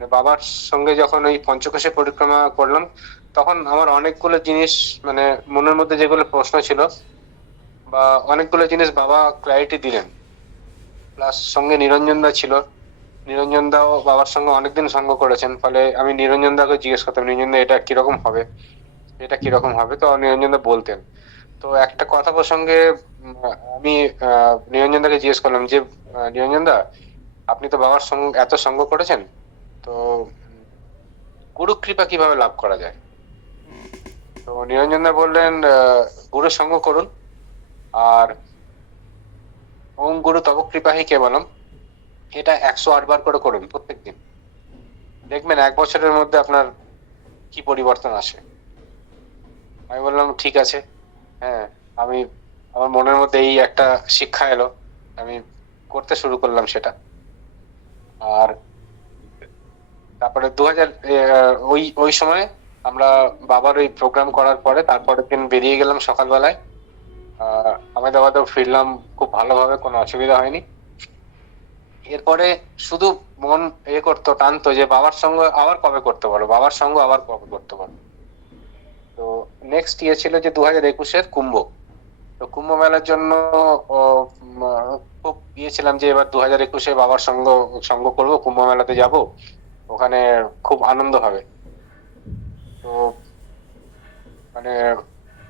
মানে বাবার সঙ্গে যখন ওই পঞ্চকোষে পরিক্রমা করলাম, তখন আমার অনেকগুলো জিনিস মানে মনের মধ্যে যেগুলো প্রশ্ন ছিল বা অনেকগুলো জিনিস বাবা ক্ল্যারিটি দিলেন। প্লাস সঙ্গে নিরঞ্জন দা ছিল। নিরঞ্জন দাও বাবার সঙ্গে অনেকদিন সঙ্গ করেছেন, ফলে আমি নিরঞ্জন দাকে জিজ্ঞেস করতাম, নিরঞ্জন দা, এটা কীরকম হবে? এটা কীরকম হবে? তো নিরঞ্জন দা বলতেন। তো একটা কথা প্রসঙ্গে, আমি নিরঞ্জন দাকে জিজ্ঞেস করলাম যে নিরঞ্জন দা, আপনি তো বাবার সঙ্গে, এত সঙ্গ করেছেন? তো গুরু কৃপা কীভাবে লাভ করা যায়? তো নিরঞ্জন দা বললেন গুরুর সঙ্গ করুন। আর ওম গুরু তব কৃপাহি কেবলম। এটা একশো আট বার করে করুন প্রত্যেকদিন। দেখবেন এক বছরের মধ্যে আপনার কি পরিবর্তন আসে। আমি বললাম, ঠিক আছে। হ্যাঁ আমি, আমার মনের মধ্যে এই একটা শিক্ষা এলো। আমি করতে শুরু করলাম সেটা। আর তারপরে দু হাজার ওই ওই সময় আমরা বাবার ওই প্রোগ্রাম করার পরে তারপরের দিন বেরিয়ে গেলাম সকালবেলায়। আহ আহমেদাবাদেও ফিরলাম, খুব ভালোভাবে, কোনো অসুবিধা হয়নি। এরপরে শুধু মন এ করতো, টানতো যে বাবার সঙ্গে আবার কবে করতে পারো? বাবার সঙ্গে আবার কবে করতে পারো? তো নেক্সট ইয়ে ছিল যে দু হাজার একুশের কুম্ভ। তো কুম্ভ মেলার জন্য খুব গিয়েছিলাম যে এবার দু হাজার একুশে বাবার সঙ্গ সঙ্গ করব, কুম্ভ মেলাতে যাব। ওখানে খুব আনন্দ হবে। তো মানে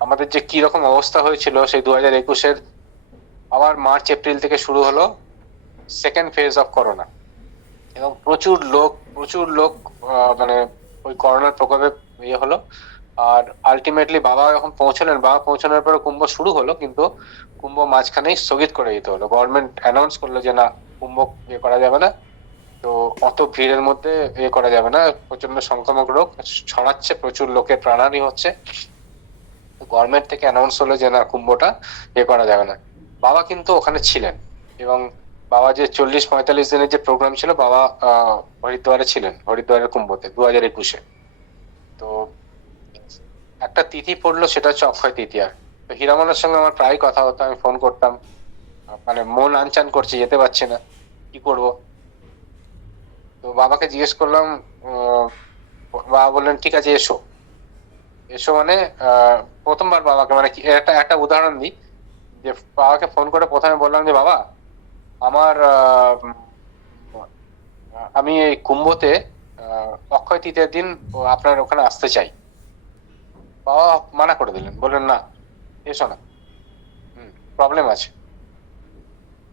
আমাদের যে কি রকম অবস্থা হয়েছিল সেই দু হাজার একুশের, আবার মার্চ, এপ্রিল থেকে শুরু হলো সেকেন্ড ফেজ অফ করোনা এবং প্রচুর লোক প্রচুর লোক মানে ওই করোনার প্রকোপে ইয়ে হলো। আর আলটিমেটলি বাবা যখন পৌঁছলেন, বাবা পৌঁছানোর পরে কুম্ভ শুরু হলো, কিন্তু কুম্ভ মাঝখানেই স্থগিত করে দিতে হলো। গভর্নমেন্ট অ্যানাউন্স করল যে না, কুম্ভ ইয়ে করা যাবে না। তো অত ভিড়ের মধ্যে ইয়ে করা যাবে না। প্রচণ্ড সংক্রামক রোগ, ছড়াচ্ছে প্রচুর লোকের প্রাণহানি হচ্ছে। গভর্নমেন্ট থেকে অ্যানাউন্স হলো যে না, কুম্ভটা ইয়ে করা যাবে না। বাবা কিন্তু ওখানে ছিলেন এবং বাবা যে চল্লিশ পঁয়তাল্লিশ দিনের যে প্রোগ্রাম ছিল, বাবা হরিদ্বারে ছিলেন, হরিদ্বারের কুম্ভতে দু হাজার একুশে। তো একটা তিথি পড়ল, সেটা হচ্ছে অক্ষয় তৃতীয়া। তো হীরামনের সঙ্গে আমার প্রায় কথা হতো, আমি ফোন করতাম। মানে মন আনচান করছে, যেতে পারছি না। কি করব? তো বাবাকে জিজ্ঞেস করলাম বাবা বললেন, ঠিক আছে, এসো। এসো মানে প্রথমবার বাবাকে মানে একটা একটা উদাহরণ দিই, যে বাবাকে ফোন করে প্রথমে বললাম যে, বাবা, আমার আমি এই কুম্ভতে অক্ষয় তৃতীয়ার দিন আপনার ওখানে আসতে চাই। বাবা মানা করে দিলেন, বললেন, না, এসো না। প্রবলেম আছে।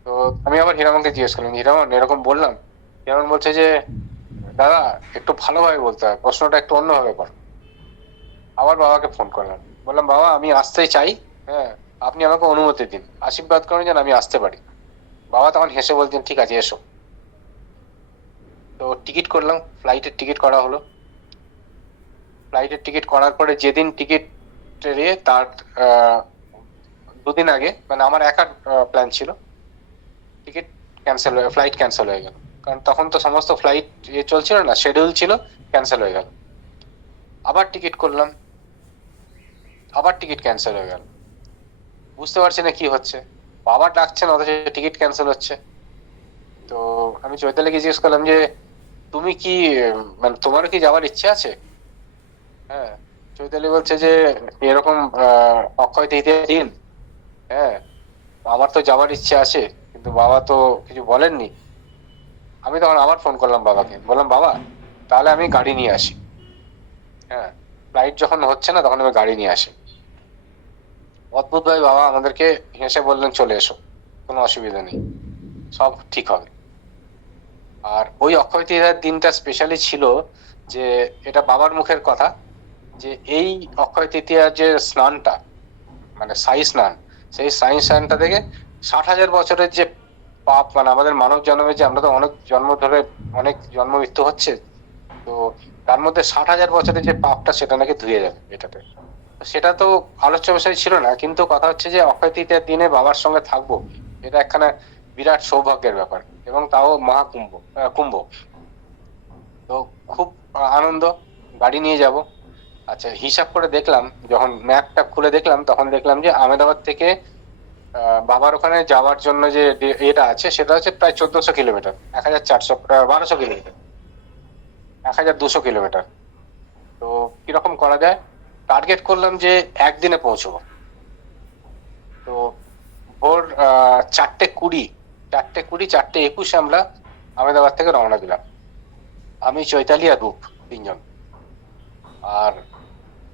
তো আমি আবার হিরামনকে জিজ্ঞেস করলাম, হিরামন, এরকম বললাম? হিরামন বলছে যে, দাদা, একটু ভালোভাবে বলতে হয়, প্রশ্নটা একটু অন্যভাবে কর। আবার বাবাকে ফোন করলাম। বললাম, বাবা, আমি আসতেই চাই হ্যাঁ আপনি আমাকে অনুমতি দিন। আশীর্বাদ করেন যেন আমি আসতে পারি। বাবা তখন হেসে বলতেন, ঠিক আছে, এসো। তো টিকিট করলাম ফ্লাইটের টিকিট করা হলো। ফ্লাইটের টিকিট করার পরে যেদিন টিকিট তার দুদিন আগে মানে আমার একার প্ল্যান ছিল। টিকিট ক্যান্সেল হয়ে ফ্লাইট ক্যান্সেল হয়ে গেল। কারণ তখন তো সমস্ত ফ্লাইট ইয়ে চলছিল না শিডিউল ছিল ক্যান্সেল হয়ে গেল। আবার টিকিট করলাম, আবার টিকিট ক্যান্সেল হয়ে গেল। বুঝতে পারছি না কি হচ্ছে। বাবা ডাকছেন, অথচ টিকিট ক্যান্সেল হচ্ছে। তো আমি চৈতালিকে জিজ্ঞেস করলাম যে, তুমি কি মানে তোমারও কি যাওয়ার ইচ্ছে আছে? হ্যাঁ চৈতালি বলছে যে, এরকম অক্ষয় তৃতীয় দিন হ্যাঁ আমার তো যাওয়ার ইচ্ছে আছে, কিন্তু বাবা তো কিছু বলেননি। আমি তখন আবার ফোন করলাম বাবাকে। বললাম, বাবা, তাহলে আমি গাড়ি নিয়ে আসি। হ্যাঁ ফ্লাইট যখন হচ্ছে না, তখন আমি গাড়ি নিয়ে আসি। অদ্ভুত ভাই বাবা আমাদেরকে হেসে বললেন, চলে এসো, কোনো অসুবিধা নেই, সব ঠিক হবে। আর ওই অক্ষয় দিনটা স্পেশালি ছিল যে, এটা বাবার মুখের কথা, যে এই অক্ষয় তৃতীয়ার যে স্নানটা মানে সাই স্নান, সেই সাই স্নানটা থেকে ষাট হাজার বছরের যে পাপ মানে আমাদের মানব জন্মে যে আমরা তো অনেক জন্ম ধরে, অনেক জন্ম মৃত্যু হচ্ছে। তো তার মধ্যে ষাট হাজার বছরের যে পাপটা, সেটা নাকি ধুয়ে যাবে এটাতে। সেটা তো আলোচ্য বিষয় ছিল না, কিন্তু কথা হচ্ছে যে অক্ষয় তৃতীয়ার দিনে বাবার সঙ্গে থাকব, এটা একখানা বিরাট সৌভাগ্যের ব্যাপার, এবং তাও মহাকুম্ভ কুম্ভ। তো খুব আনন্দ, গাড়ি নিয়ে যাব। আচ্ছা হিসাব করে দেখলাম, যখন ম্যাপটা খুলে দেখলাম, তখন দেখলাম যে আহমেদাবাদ থেকে বাবার ওখানে যাওয়ার জন্য যে এটা আছে, সেটা হচ্ছে প্রায় চোদ্দশো কিলোমিটার। এক হাজার চারশো বারোশো কিলোমিটার। এক হাজার দুশো কিলোমিটার। তো কীরকম করা যায়? টার্গেট করলাম যে একদিনে পৌঁছবো। তো ভোর চারটে কুড়ি চারটে কুড়ি, চারটে একুশে আমরা আহমেদাবাদ থেকে রওনা দিলাম। আমি চৈতালি আর রূপ তিনজন। আর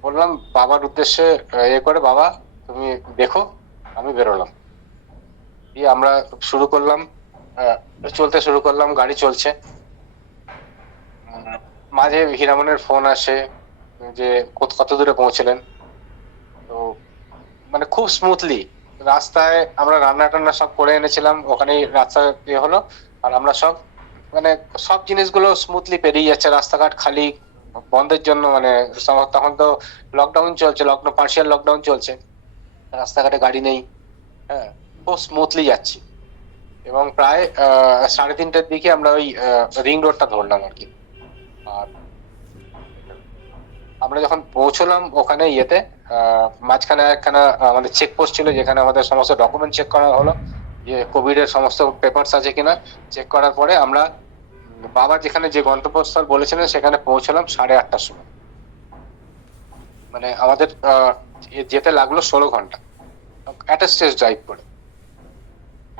বললাম, বাবার উদ্দেশ্যে এ করে, বাবা, তুমি দেখো আমি বেরোলাম। দিয়ে আমরা শুরু করলাম চলতে শুরু করলাম, গাড়ি চলছে। মাঝে হীরামনের ফোন আসে যে, কত- দূরে পৌঁছলেন? তো মানে খুব স্মুথলি রাস্তায় আমরা রান্না টান্না সব করে এনেছিলাম, ওখানেই রাস্তা ইয়ে হলো, আর আমরা সব মানে সব জিনিসগুলো স্মুথলি পেরিয়ে যাচ্ছে, রাস্তাঘাট খালি, বন্ধের জন্য মানে তখন তো লকডাউন চলছে লকডাউন পার্সিয়াল লকডাউন চলছে। রাস্তাঘাটে গাড়ি নেই হ্যাঁ খুব স্মুথলি যাচ্ছি। এবং প্রায় সাড়ে তিনটের দিকে আমরা ওই রিং রোডটা ধরলাম আর কি। আর আমরা যখন পৌঁছলাম ওখানে ইয়েতে মাঝখানে একখানা আমাদের চেক পোস্ট ছিল যেখানে আমাদের সমস্ত ডকুমেন্ট চেক করা হলো যে কোভিড এর সমস্ত পেপারস আছে কিনা। চেক করার পরে আমরা বাবা যেখানে যে গন্তব্যস্থল বলেছিলেন সেখানে পৌঁছলাম সাড়ে আটটার সময়। মানে আমাদের যেতে লাগল ষোলো ঘণ্টা। একটা স্টেজ ড্রাইভ করে।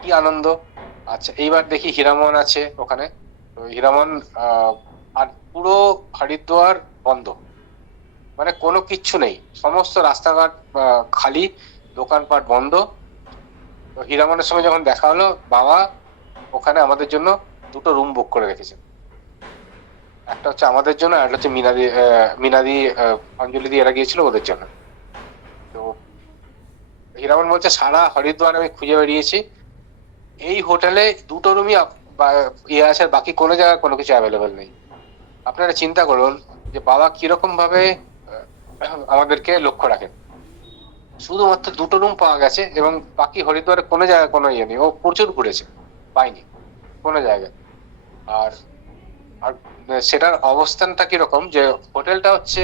কি আনন্দ? আচ্ছা এইবার দেখি হীরামন আছে ওখানে। তো হীরামন আর পুরো হরিদ্বার বন্ধ। মানে কোনো কিচ্ছু নেই। সমস্ত রাস্তাঘাট খালি, দোকানপাট বন্ধ। তো হীরামনের সঙ্গে যখন দেখা হলো, বাবা ওখানে আমাদের জন্য দুটো রুম বুক করে রেখেছেন। একটা হচ্ছে আমাদের জন্য আর একটা হচ্ছে মিনাদি মিনাদি অঞ্জলি দিয়ে এরা গিয়েছিল ওদের জন্য। হীরামন বলছে, সারা হরিদ্বার আমি খুঁজে বেরিয়েছি। এই হোটেলে দুটো রুমই ইয়ে আছে বাকি কোনো জায়গায় কোনো কিছু অ্যাভেলেবেল নেই। আপনারা চিন্তা করুন যে বাবা কীরকম ভাবে আমাদেরকে লক্ষ্য রাখেন। শুধুমাত্র দুটো রুম পাওয়া গেছে এবং বাকি হরিদ্বারে কোনো জায়গায় কোনো ইয়ে নেই। ও প্রচুর ঘুরেছে পাইনি কোনো জায়গায়। আর আর, সেটার অবস্থানটা কীরকম যে হোটেলটা হচ্ছে,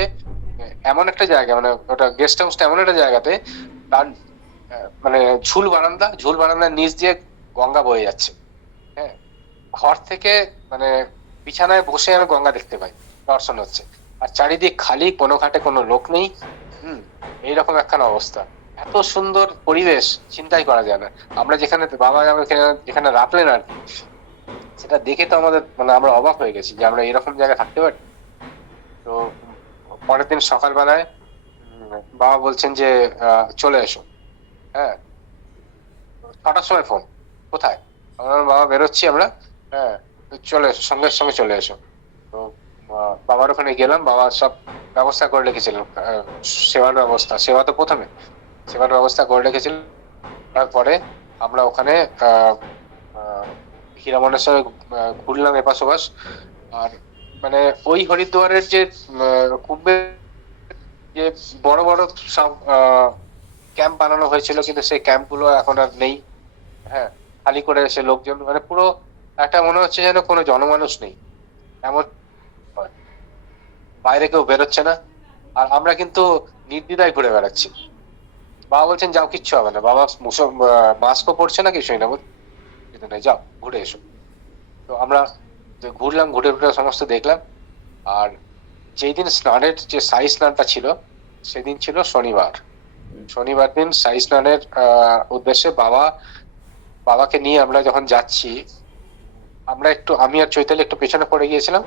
এমন একটা জায়গা মানে ওটা গেস্ট হাউসটা এমন একটা জায়গাতে, তার মানে ঝুল বারান্দা, ঝুল বারান্দার নিচ দিয়ে গঙ্গা বয়ে যাচ্ছে। হ্যাঁ? ঘর থেকে মানে বিছানায় বসে আমি গঙ্গা দেখতে পাই, দর্শন হচ্ছে। আর চারিদিক খালি, কোনো ঘাটে কোনো লোক নেই। হুম? এইরকম একখানা অবস্থা। এত সুন্দর পরিবেশ, চিন্তাই করা যায় না। আমরা যেখানে, বাবা যেখানে রাখলেন আর সেটা দেখে তো আমাদের মানে আমরা অবাক হয়ে গেছি যে আমরা এরকম জায়গায় থাকতে পারি। তো পরের দিন সকালবেলায় বাবা বলছেন যে চলে এসো। হ্যাঁ। ছটার সময় ফোন কোথায়? আমার বাবা বেরোচ্ছি আমরা। হ্যাঁ চলে এসো সঙ্গে সঙ্গে চলে এসো। তো বাবার ওখানে গেলাম বাবা সব ব্যবস্থা করে রেখেছিলেন। সেবার ব্যবস্থা সেবা তো প্রথমে। সেবার ব্যবস্থা করে রেখেছিলেন তারপরে আমরা ওখানে হীরামনের সঙ্গে ঘুরলাম এপাশ ওপাশ। আর মানে ওই হরিদ্বারের যে আহ, কুম্ভে যে বড় বড় সব ক্যাম্প বানানো হয়েছিল, কিন্তু সেই ক্যাম্পগুলো এখন আর নেই। হ্যাঁ খালি করে এসে লোকজন মানে পুরো একটা মনে হচ্ছে যেন কোনো জনমানুষ নেই। এমন। বাইরে কেউ বেরোচ্ছে না। আর আমরা কিন্তু নির্দ্বিধায় ঘুরে বেড়াচ্ছি। বাবা বলছেন, যাও, কিচ্ছু হবে না। বাবা মাস্কও পড়ছে না, কিছুই না কিন্তু না, যাও, ঘুরে এসো। তো আমরা ঘুরলাম, ঘুরে ঘুরে সমস্ত দেখলাম। আর যেই দিন স্নানের যে সাই স্নানটা ছিল, সেদিন ছিল শনিবার। শনিবার দিন সাই স্নানের উদ্দেশ্যে বাবা, বাবাকে নিয়ে আমরা যখন যাচ্ছি, আমরা একটু, আমি আর চৈতালি একটু পেছনে পড়ে গিয়েছিলাম,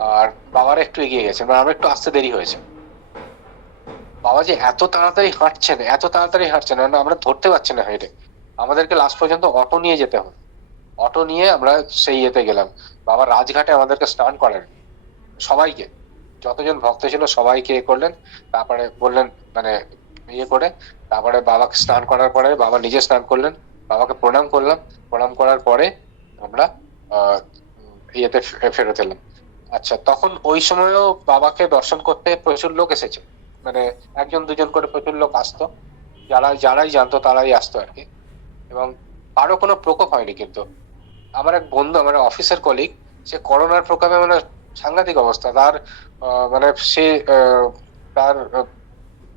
আর বাবার একটু এগিয়ে গেছে মানে আমার একটু আসতে দেরি হয়েছে। বাবা যে এত তাড়াতাড়ি হাঁটছেন এত তাড়াতাড়ি হাঁটছেন মানে আমরা ধরতে পারছি না হেঁটে। আমাদেরকে লাস্ট পর্যন্ত অটো নিয়ে যেতে হবে অটো নিয়ে আমরা সেই ইয়েতে গেলাম। বাবা রাজঘাটে আমাদেরকে স্নান করেন সবাইকে। যতজন ভক্ত ছিল সবাইকে করলেন। তারপরে বললেন মানে ইয়ে করে, তারপরে বাবাকে স্নান করার পরে বাবা নিজে স্নান করলেন, বাবাকে প্রণাম করলাম, প্রণাম করার পরে আমরা ইয়েতে ফেরত এলাম। আচ্ছা তখন ওই সময়ও বাবাকে দর্শন করতে প্রচুর লোক এসেছে। মানে একজন, দুজন করে প্রচুর লোক আসতো। যারা, যারাই জানতো তারাই আসতো আর কি। এবং কারও কোনো প্রকোপ হয়নি কিন্তু। আমার এক বন্ধু, আমার অফিসের কলিগ সে করোনার প্রকোপে মানে সাংঘাতিক অবস্থা। তার মানে সে তার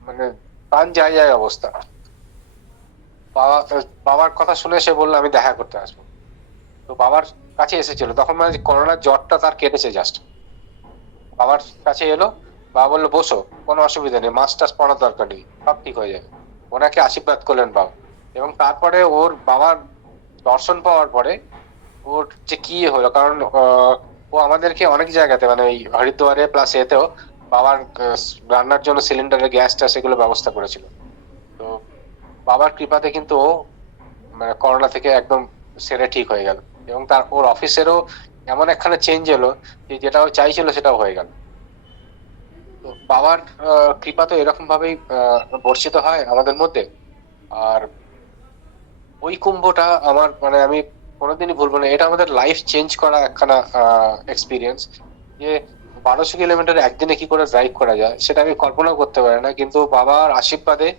মানে প্রাণ যায় যায় অবস্থা। বাবা, বাবার কথা শুনে সে বলল, আমি দেখা করতে আসব। তো বাবার কাছে এসেছিল। তখন মানে করোনার জ্বরটা তার কেটেছে জাস্ট বাবার কাছে এলো, বাবা বলল, বসো, কোনো অসুবিধা নেই মাছ টাছ পড়ার দরকার নেই, সব ঠিক হয়ে যাবে। ওনাকে আশীর্বাদ করলেন বাবা। এবং তারপরে ওর বাবার দর্শন পাওয়ার পরে ওর যে কি হলো, কারণ ও আমাদেরকে অনেক জায়গাতে মানে এই হরিদ্বারে প্লাস এতেও বাবার রান্নার জন্য সিলিন্ডারের গ্যাস ট্যাস এগুলো ব্যবস্থা করেছিল। তো বাবার কৃপাতে কিন্তু ও মানে করোনা থেকে একদম সেরে ঠিক হয়ে গেল। এবং তার ওর অফিসেরও এমন একখানে চেঞ্জ এলো যে যেটা ও চাইছিল সেটাও হয়ে গেল। তো বাবার কৃপা তো এরকম ভাবেই বর্ষিত হয় আমাদের মধ্যে। আর ওই কুম্ভটা আমার মানে আমি কোনোদিনই ভুলবো না, এটা আমাদের লাইফ চেঞ্জ করা একখানা এক্সপিরিয়েন্স যে বারোশো কিলোমিটার একদিনে কি করে ড্রাইভ করা যায়, সেটা আমি কল্পনাও করতে পারি না। কিন্তু বাবার আশীর্বাদে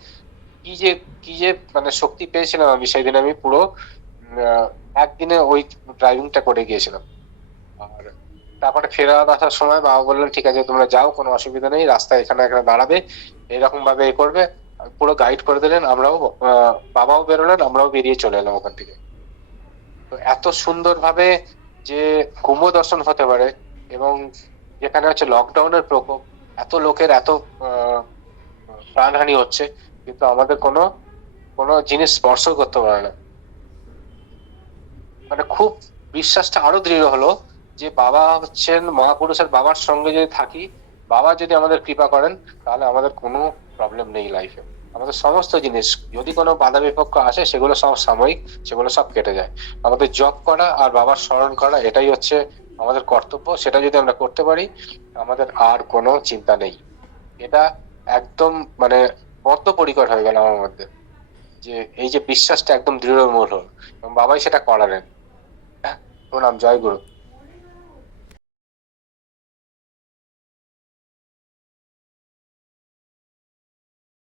কি যে কি যে মানে শক্তি পেয়েছিলাম আমি সেই দিন আমি পুরো একদিনে ওই ড্রাইভিংটা করে গিয়েছিলাম। আর তারপরে ফেরার আসার সময় বাবা বললেন, ঠিক আছে, তোমরা যাও, কোনো অসুবিধা নেই, রাস্তা এখানে এখানে দাঁড়াবে এরকম ভাবে এ করবে। পুরো গাইড করে দিলেন, আমরাও বাবাও বেরোলেন, আমরাও বেরিয়ে চলে এলাম ওখান থেকে। তো এত সুন্দর ভাবে যে কুম্ভ দর্শন হতে পারে এবং যেখানে হচ্ছে লকডাউনের প্রকোপ, এত লোকের এত প্রাণহানি হচ্ছে, কিন্তু আমাদের কোনো কোনো জিনিস স্পর্শ করতে পারে না। মানে খুব বিশ্বাসটা আরও দৃঢ় হলো যে বাবা হচ্ছেন মহাপুরুষের বাবার সঙ্গে যদি থাকি, বাবা যদি আমাদের কৃপা করেন, তাহলে আমাদের কোনো প্রবলেম নেই লাইফে আমাদের সমস্ত জিনিস, যদি কোনো বাধা বিপক্ষ আসে, সেগুলো সব সাময়িক, সেগুলো সব কেটে যায়। আমাদের জব করা আর বাবার স্মরণ করা, এটাই হচ্ছে আমাদের কর্তব্য, সেটা যদি আমরা করতে পারি, আমাদের আর কোনো চিন্তা নেই। এটা একদম মানে বদ্ধপরিকর হয়ে গেল আমার মধ্যে, যে এই যে বিশ্বাসটা একদম দৃঢ়মূল হল এবং বাবাই সেটা করালেন। প্রণাম, জয় গুরু।